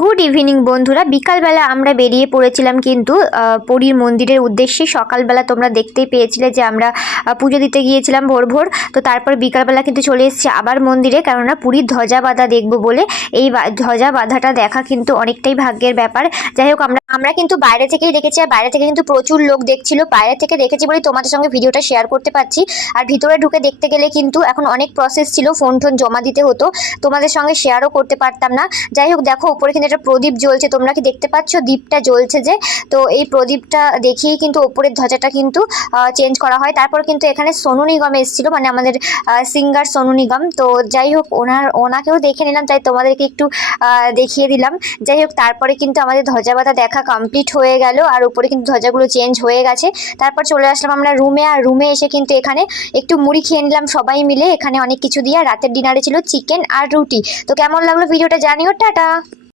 Good evening বন্ধুরা, বিকালবেলা আমরা বেরিয়ে পড়েছিলাম কিন্তু পুরীর মন্দিরের উদ্দেশ্যে। সকালবেলা তোমরা দেখতেই পেয়েছিলে যে আমরা পুজো দিতে গিয়েছিলাম ভোর ভোর। তো তারপর বিকালবেলা কিন্তু চলে এসেছি আবার মন্দিরে, কেননা পুরীর ধ্বজা বাঁধা দেখবো বলে। এই ধ্বজা বাঁধাটা দেখা কিন্তু অনেকটাই ভাগ্যের ব্যাপার। যাই হোক, আমরা কিন্তু বাইরে থেকেই দেখেছি, আর বাইরে থেকে কিন্তু প্রচুর লোক দেখছিল। বাইরে থেকে দেখেছি বলেই তোমাদের সঙ্গে ভিডিওটা শেয়ার করতে পারছি। আর ভিতরে ঢুকে দেখতে গেলে কিন্তু এখন অনেক প্রসেস ছিল, ফোন টোন জমা দিতে হতো, তোমাদের সঙ্গে শেয়ারও করতে পারতাম না। যাই হোক, দেখো উপরে কিন্তু একটা প্রদীপ জ্বলছে, তোমরা কি দেখতে পাচ্ছ দ্বীপটা জ্বলছে যে? তো এই প্রদীপটা দেখিয়েই কিন্তু ওপরের ধ্বজাটা কিন্তু চেঞ্জ করা হয়। তারপর কিন্তু এখানে সোনু নিগম এসেছিল, মানে আমাদের সিঙ্গার সোনু নিগম। তো যাই হোক, ওনাকেও দেখে নিলাম, তাই তোমাদেরকে একটু দেখিয়ে দিলাম। যাই হোক, তারপরে কিন্তু আমাদের ধ্বজা বাঁধা দেখা কমপ্লিট হয়ে গেল, আর উপরে কিন্তু ধ্বজাগুলো চেঞ্জ হয়ে গেছে। তারপর চলে আসলাম আমরা রুমে, আর রুমে এসে কিন্তু এখানে একটু মুড়ি খেয়ে নিলাম সবাই মিলে। এখানে অনেক কিছু দিয়ে, রাতের ডিনারে ছিল চিকেন আর রুটি। তো কেমন লাগলো ভিডিওটা জানিও, টাটা।